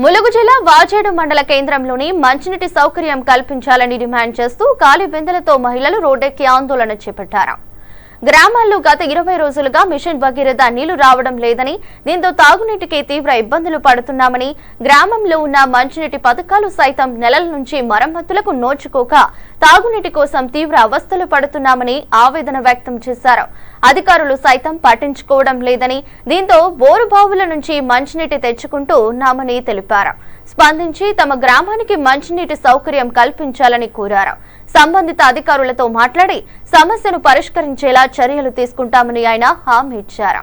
ములుగు జిల్లా వాజేడు మండల కేంద్రంలోని మంచినీటి సౌకర్యం కల్పించాలని డిమాండ్ చేస్తూ కాలి బిందెలతో మహిళలు రోడ్డెక్కి ఆందోళన చేపట్టారు. గ్రామాల్లో గత ఇరవై రోజులుగా మిషన్ భగీరథ నీళ్ళు రావడం లేదని దీంతో తాగునీటికి తీవ్ర ఇబ్బందులు పడుతున్నామని గ్రామంలో ఉన్న మంచినీటి పథకాలు సైతం నెలల నుంచి మరమ్మతులకు నోచుకోక తాగునీటి కోసం తీవ్ర అవస్థలు పడుతున్నామని ఆవేదన వ్యక్తం చేశారు. అధికారులు సైతం పట్టించుకోవడం లేదని దీంతో బోరు బావుల నుంచి మంచినీటి తెచ్చుకుంటూ ఉన్నామని తెలిపారు. స్పందించి తమ గ్రామానికి మంచినీటి సౌకర్యం కల్పించాలని కోరారు. సంబంధిత అధికారులతో మాట్లాడి సమస్యను పరిష్కరించేలా చర్యలు తీసుకుంటామని ఆయన హామీ ఇచ్చారు.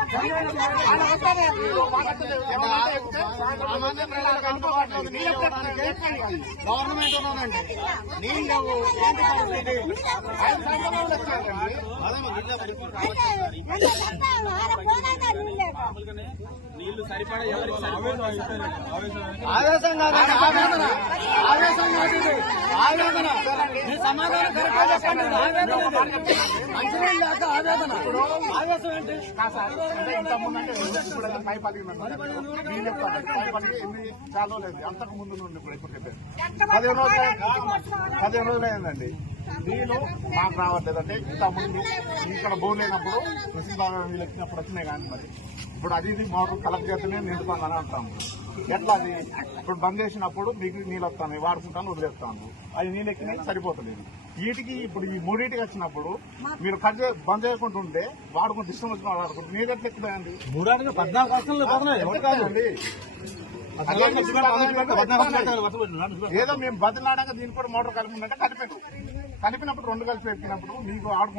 గవర్నమెంట్ ఉన్నానండి నీళ్ళు లేవు ఏంటి పరిస్థితి నీళ్ళు లేవు. ఆవేశం కాదండి ఆవేదన ఆవేశం కాదు ఇది. ఆవేదన మీ సమాధానం కరెక్ట్గా చెప్పండి. ఆవేదన. లేక ఆవేదన. ఆవేశం ఏంటి? పై పలిగింది నేను చెప్తాను. పై పలిగి ఎన్ని చాలా లేదు. అంతకు ముందు నుండి ఇప్పుడు చెప్పాను. పదిహేను రోజులు పదిహేను రోజులు అయిందండి. నీళ్ళు మాకు రావట్లేదు. అంటే ఇంత ముందు ఇక్కడ బోర్ లేనప్పుడు బాగా నీళ్ళు వచ్చినప్పుడు వచ్చినాయి కానీ మరి. ఇప్పుడు అది ఇది మోటార్ కలెక్ట్ చేస్తేనే నిండుతామని అంటాము. ఎట్లా ఇప్పుడు బంద్ చేసినప్పుడు మీకు నీళ్ళు వస్తాను వాడుకుంటాను వదిలేస్తాను. అది నీళ్ళు ఎక్కినాయి సరిపోతలేదు. వీటికి ఇప్పుడు ఈ మూడింటికి వచ్చినప్పుడు మీరు కట్ చే బంద్ చేయకుండా ఉంటే వాడుకుంటూ ఇష్టం వచ్చిన వాడుకుంటూ నీళ్ళు ఎట్లా ఎక్కుతాయండి పద్నాలుగు ఏదో మేము బదిలాడాక దీని కూడా మోటార్ కలిపి ఉందంటే కలిపాను కలిపినప్పుడు రెండు కలిపి ఎక్కినప్పుడు మీకు ఆడుకుంటారు